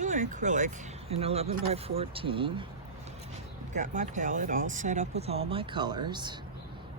doing acrylic in 11 by 14. Got my palette all set up with all my colors,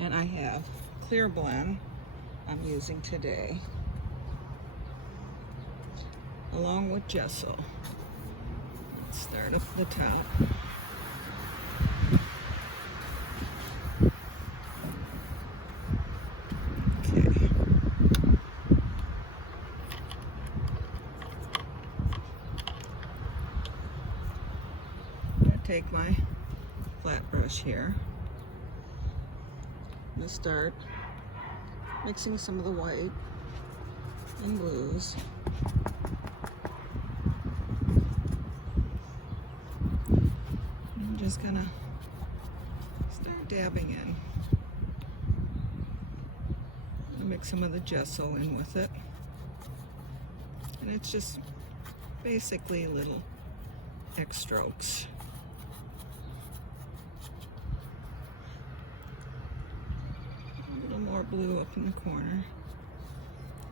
and I have clear blend I'm using today, along with gesso. Let's start up at the top. Okay. I'm going to take my flat brush here. I'm going to start mixing some of the white and blues. I'm just gonna start dabbing in. I'll mix some of the gesso in with it. And it's just basically little X strokes. A little more blue up in the corner.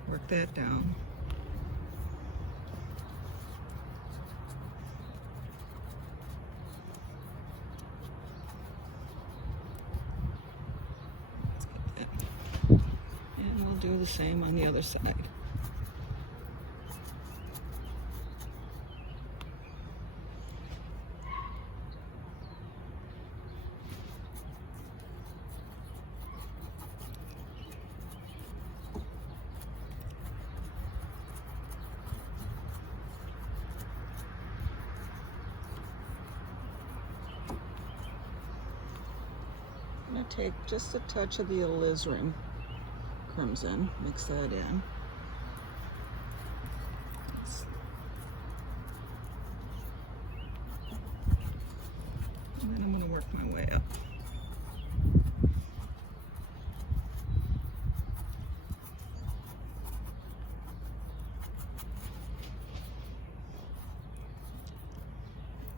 Work that down. Let's get that. And we'll do the same on the other side. I'm going to take just a touch of the alizarin crimson, mix that in. And then I'm going to work my way up.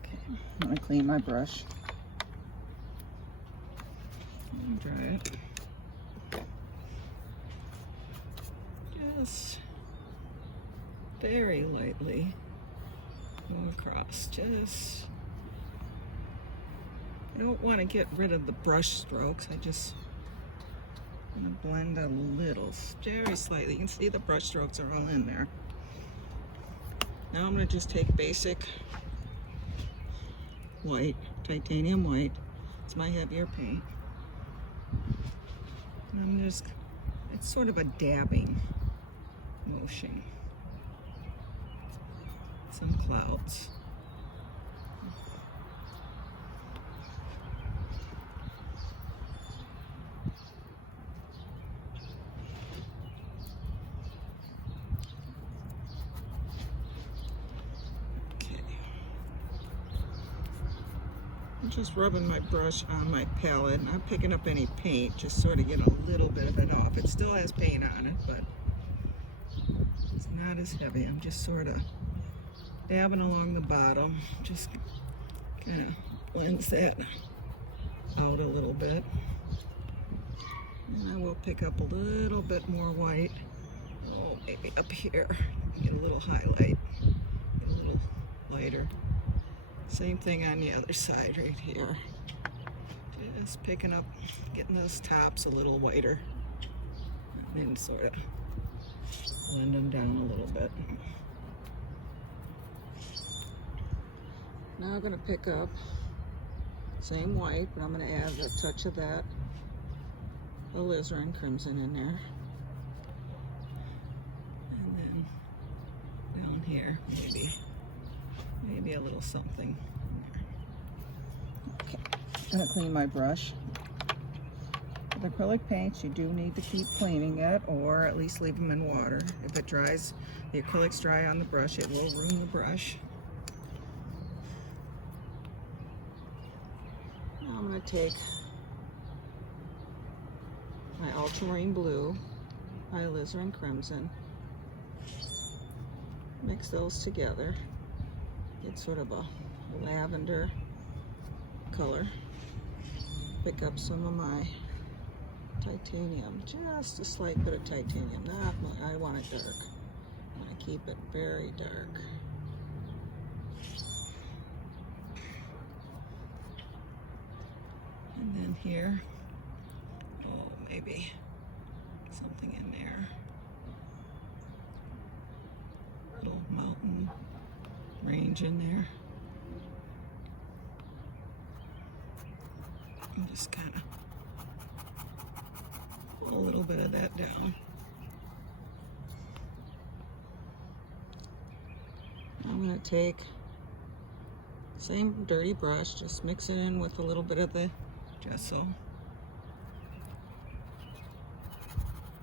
Okay, I'm going to clean my brush. Dry it. Just very lightly go across. Just, I don't want to get rid of the brush strokes. I just want to blend a little, very slightly. You can see the brush strokes are all in there. Now I'm going to just take basic white, titanium white. It's my heavier paint. I'm just, it's sort of a dabbing motion. Some clouds. Okay. I'm just rubbing my brush on my palette. Not picking up any paint, just sort of get a little bit of it off. It still has paint on it, but it's not as heavy. I'm just sort of dabbing along the bottom. Just kind of blends that out a little bit. And I will pick up a little bit more white. Oh, maybe up here. Get a little highlight. Get a little lighter. Same thing on the other side right here. Just picking up, getting those tops a little whiter. And then sort of blend them down a little bit. Now I'm going to pick up same white, but I'm going to add a touch of that alizarin crimson in there. And then down here, maybe a little something. Okay, I'm going to clean my brush. With acrylic paints, you do need to keep cleaning it, or at least leave them in water. If it dries, the acrylic's dry on the brush, it will ruin the brush. Now I'm going to take my ultramarine blue, my alizarin crimson, mix those together. Get sort of a lavender color. Pick up some of my titanium, just a slight bit of titanium, not much. I want it dark. I want to keep it very dark. And then here, oh, maybe something in there. Little mountain range in there. And just kind of pull a little bit of that down. I'm going to take same dirty brush, just mix it in with a little bit of the gesso.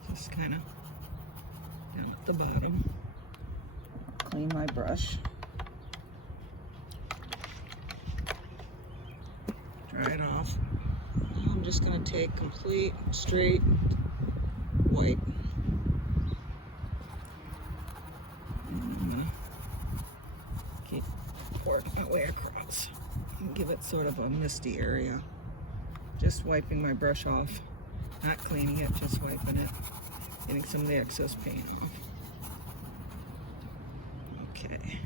Just kind of down at the bottom. Clean my brush. Dry it off. Now I'm just going to take complete straight white. And I'm going to keep working my way across and give it sort of a misty area. Just wiping my brush off. Not cleaning it, just wiping it. Getting some of the excess paint off. Okay.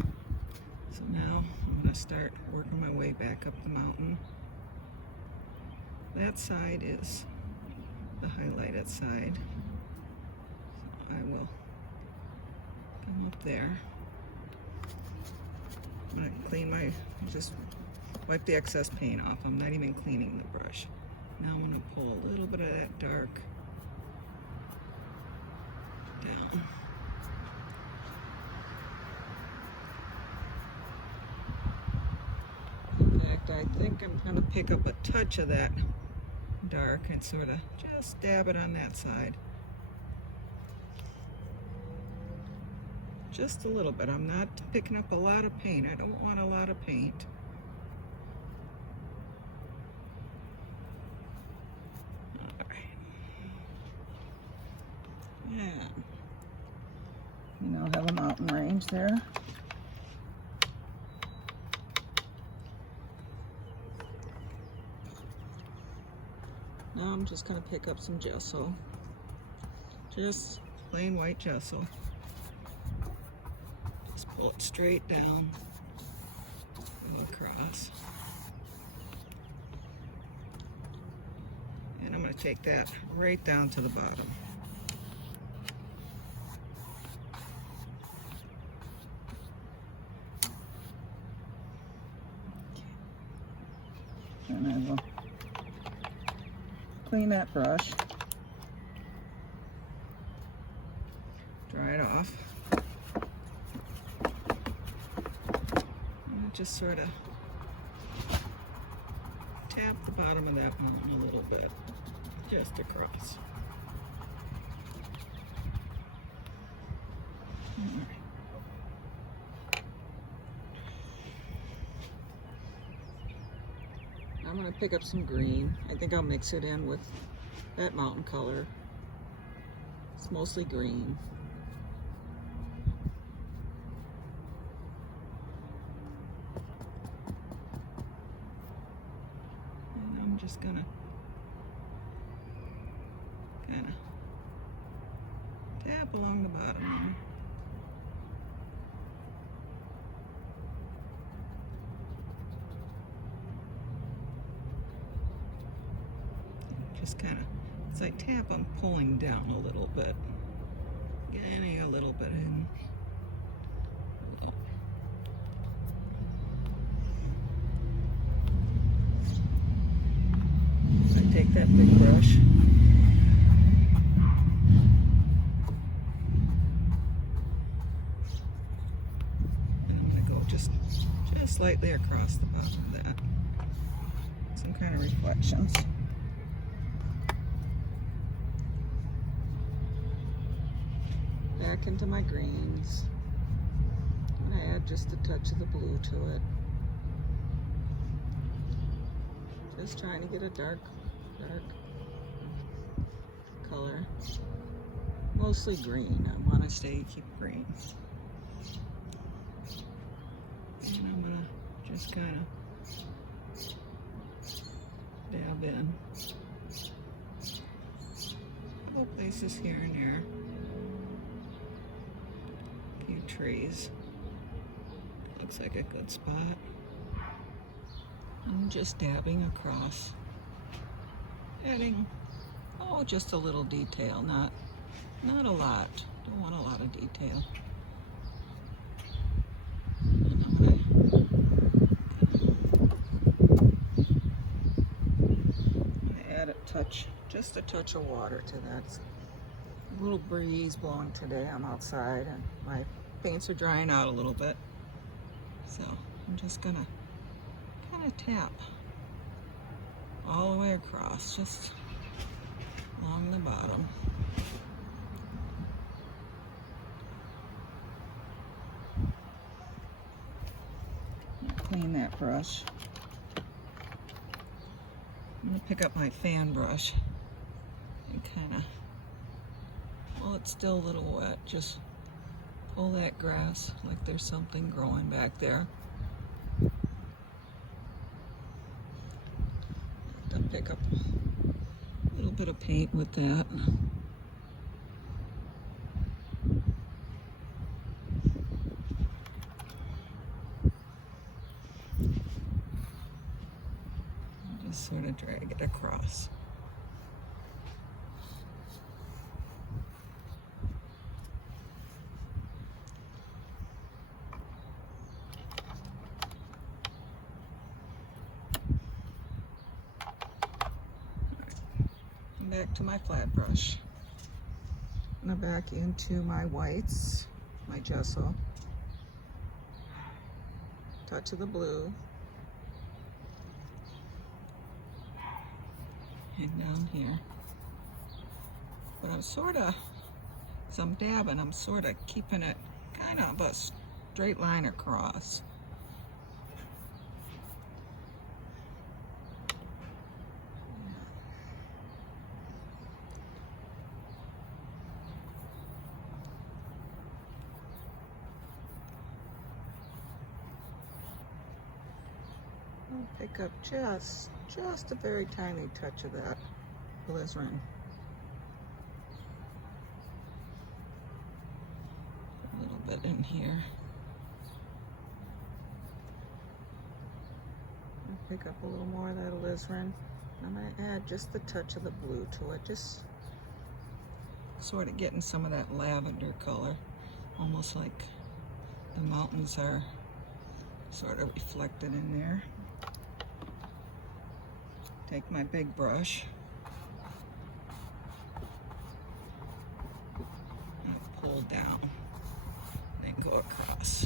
So now I'm going to start working my way back up the mountain. That side is the highlighted side. So I will come up there. I'm going to clean my, just wipe the excess paint off. I'm not even cleaning the brush. Now I'm going to pull a little bit of that dark down. In fact, I think I'm going to pick up a touch of that dark and sort of just dab it on that side. Just a little bit. I'm not picking up a lot of paint. I don't want a lot of paint. Yeah. You know, have a mountain range there. Now I'm just going to pick up some gesso. Just plain white gesso. Just pull it straight down, go across. And I'm going to take that right down to the bottom. And I will clean that brush, dry it off, and just sort of tap the bottom of that mountain a little bit, just across. I'm going to pick up some green. I think I'll mix it in with that mountain color. It's mostly green. And I'm just going to kind of tap along the bottom there. Just kind of, it's like tap, I'm pulling down a little bit. Getting a little bit in. I take that big brush. And I'm going to go just slightly across the bottom of that. Some kind of reflections. Back into my greens. I'm going to add just a touch of the blue to it. Just trying to get a dark color. Mostly green. I want to keep green. And I'm going to just kind of dab in. A couple places here and there. Few trees. Looks like a good spot. I'm just dabbing across. adding, oh, just a little detail, not a lot. Don't want a lot of detail. And I'm gonna add a touch, just a touch of water to that. It's a little breeze blowing today. I'm outside and my paints are drying out a little bit. So I'm just gonna kind of tap all the way across, just along the bottom. Clean that brush. I'm gonna pick up my fan brush and kind of, while it's still a little wet, just pull that grass like there's something growing back there. Then pick up a little bit of paint with that. Just sort of drag it across. Back to my flat brush. I'm going back into my whites, my gesso, touch of the blue, and down here. But I'm sort of, as I'm dabbing, I'm sort of keeping it kind of a straight line across. Pick up just a very tiny touch of that glycerin. A little bit in here. I'll pick up a little more of that alizarin. I'm going to add just the touch of the blue to it, just sort of getting some of that lavender color, almost like the mountains are sort of reflected in there. Take my big brush and pull down, then go across.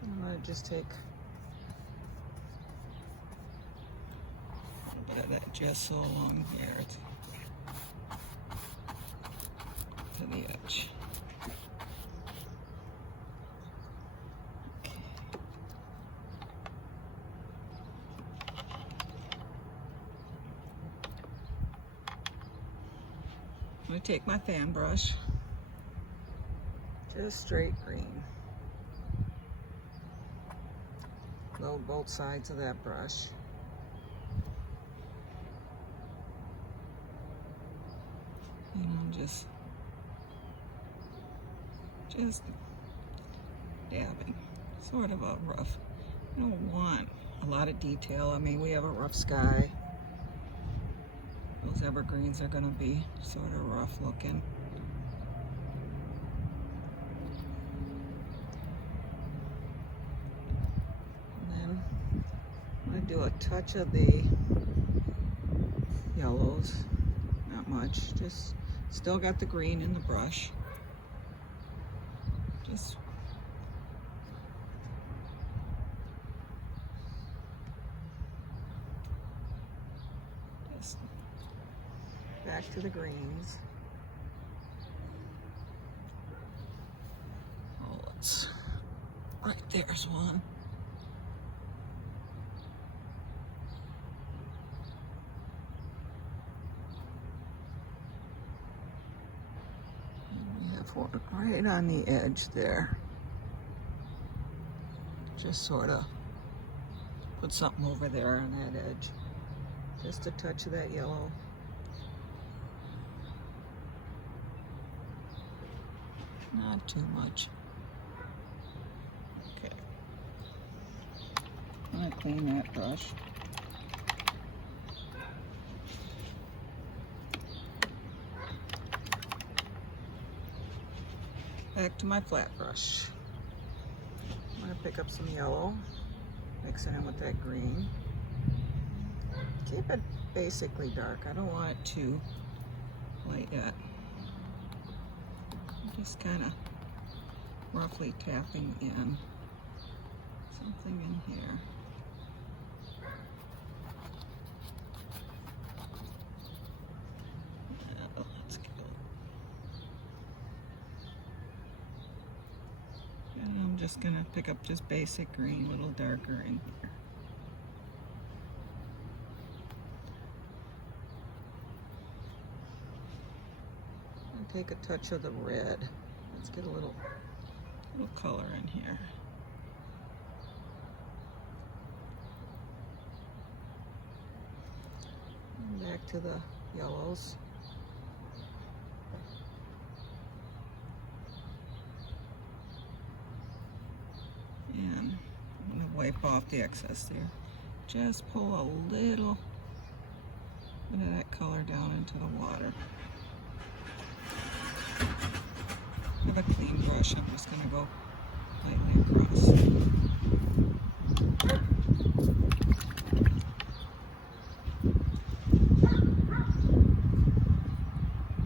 I'm going to just take a little bit of that gesso along here to the edge. I'm going to take my fan brush, just straight green, load both sides of that brush. You know, just dabbing, sort of a rough. You don't want a lot of detail. I mean, we have a rough sky. Those evergreens are going to be sort of rough looking. And then I'm going to do a touch of the yellows. Not much. Just still got the green in the brush. Just back to the greens. Oh, let's, right there's one. And we have one right on the edge there. Just sort of put something over there on that edge. Just a touch of that yellow. Not too much. clean that brush. Back to my flat brush. I'm going to pick up some yellow, mix it in with that green. Keep it basically dark. I don't want it too light yet. I'm just kind of roughly tapping in something in here. Let's go. And I'm just gonna pick up just basic green, a little darker in here. And take a touch of the red. Let's get a little color in here. And back to the yellows. And I'm going to wipe off the excess there. Just pull a little bit of that color down into the water. With a clean brush, I'm just going to go lightly across.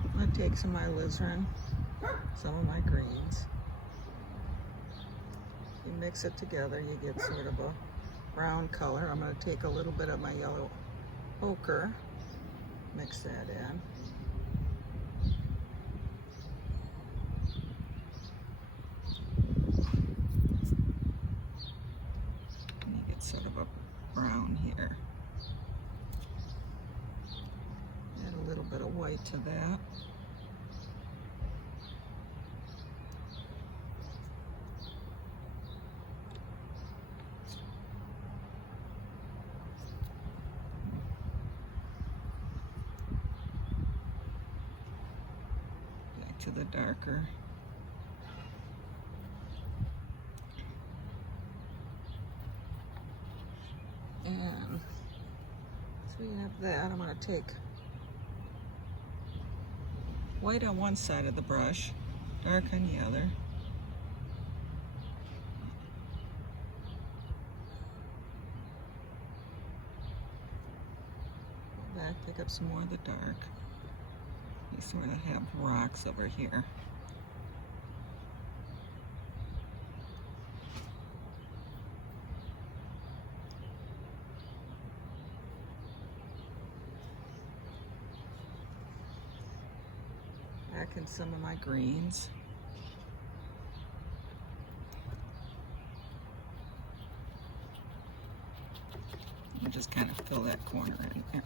I'm going to take some of my alizarin, some of my greens. You mix it together, you get sort of a brown color. I'm going to take a little bit of my yellow ochre, mix that in. Sort of a brown here. Add a little bit of white to that. Back to the darker. And so we have that. I'm going to take white on one side of the brush, dark on the other. Go back, pick up some more of the dark. You sort of have rocks over here. Back in some of my greens. And just kind of fill that corner in there.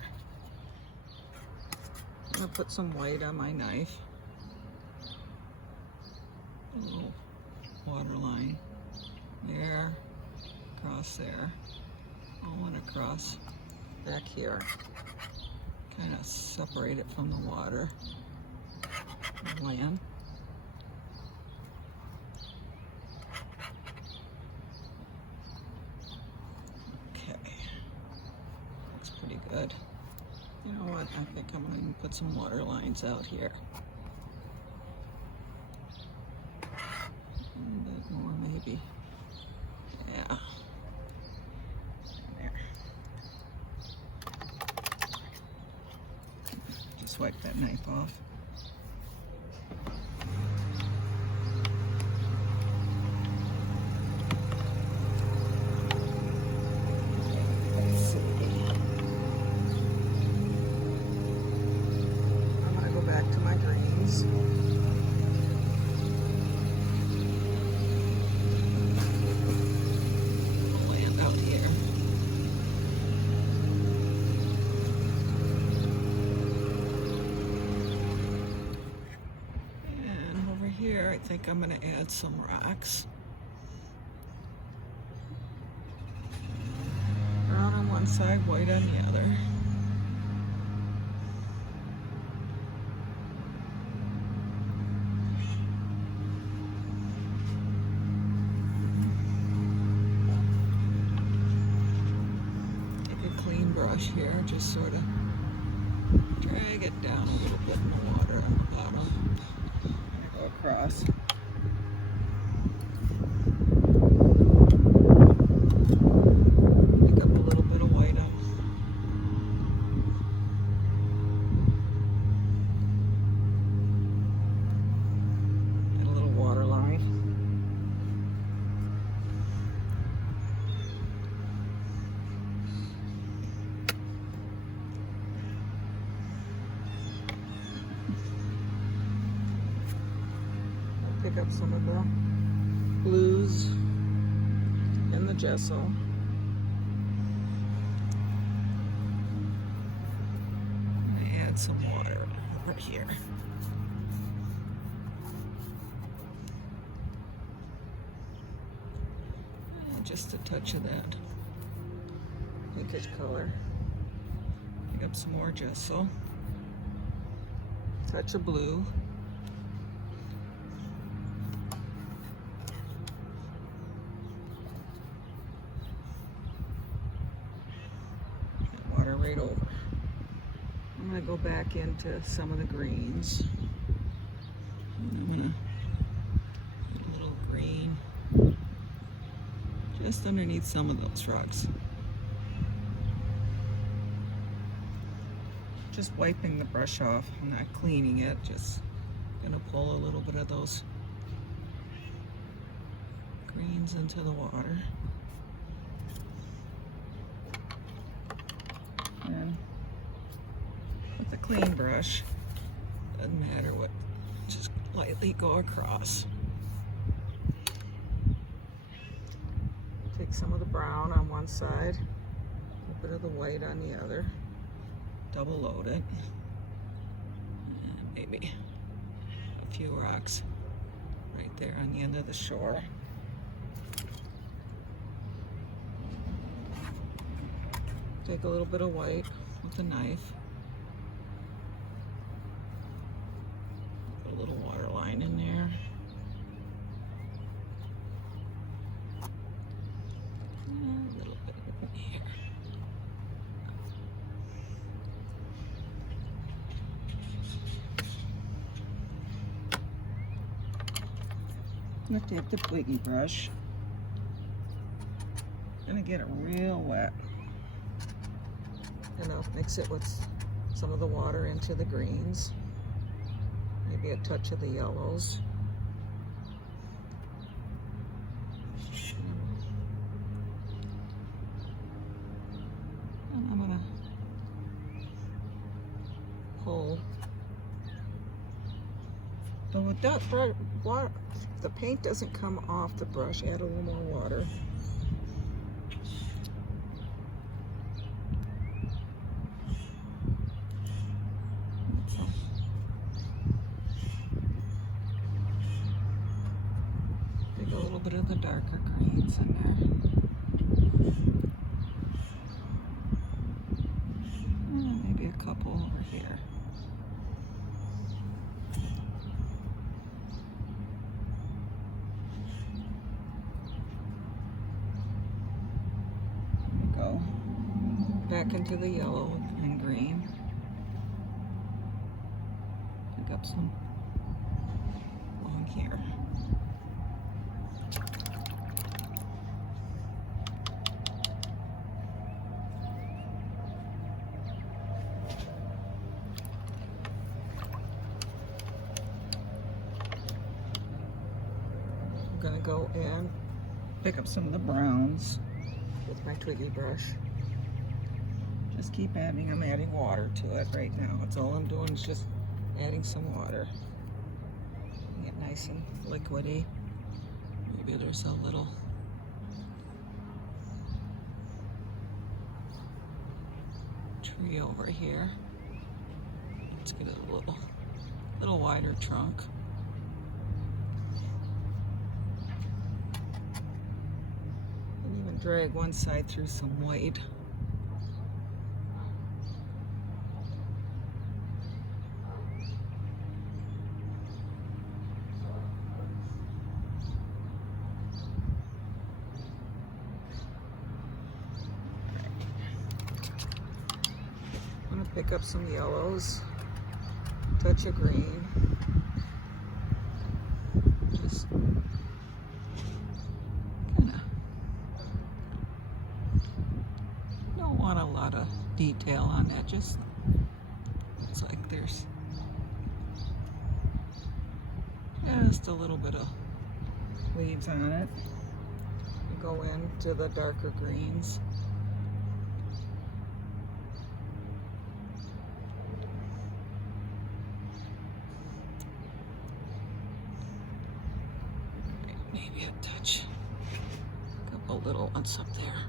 I'm going to put some white on my knife. A little water line there, across there. I want to cross back here. Kind of separate it from the water. Land. Okay, looks pretty good. You know what? I think I'm going to put some water lines out here. A little bit more, maybe. Yeah. There. Just wipe that knife off. Land out here. And over here, I think I'm going to add some rocks. Brown on one side, white on the other. brush here, just sort of drag it down a little bit in the water on the bottom. And go across. Pick up a little bit of white on. And a little water line. Pick up some of the blues and the gesso. And add some water over here. And just a touch of that pinkish color. Pick up some more gesso. Touch of blue. Right over. I'm going to go back into some of the greens. And I'm going to put a little green just underneath some of those rocks. Just wiping the brush off. I'm not cleaning it, just going to pull a little bit of those greens into the water. And with a clean brush, doesn't matter what, just lightly go across. Take some of the brown on one side, a bit of the white on the other, double load it, and maybe a few rocks right there on the end of the shore. Take a little bit of white with a knife. Put a little water line in there. And a little bit in here. I'm gonna take the twiggy brush. Gonna get it real wet. And I'll mix it with some of the water into the greens, maybe a touch of the yellows. And I'm gonna pull. But with that water, if the paint doesn't come off the brush, add a little more water. A little bit of the darker greens in there. And maybe a couple over here. There we go. Back into the yellow and green. Pick up some along here. Gonna go and pick up some of the browns with my twiggy brush. Just keep adding. I'm adding water to it right now. That's all I'm doing is just adding some water. Get nice and liquidy. Maybe there's a little tree over here. Let's get a little wider trunk. Drag one side through some white. Pick up some yellows, touch of green. Just kinda don't want a lot of detail on that, just looks like there's just a little bit of leaves on it. Go into the darker greens. Maybe a touch. A couple little ones up there.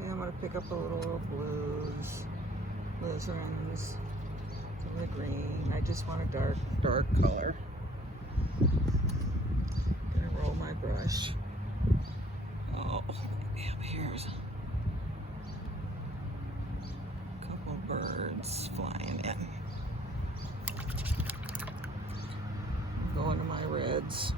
Okay, I'm gonna pick up a little blues, lizards, some of the green. I just want a dark color. Gonna roll my brush. Oh, maybe up here's a couple birds flying in. Go into my reds.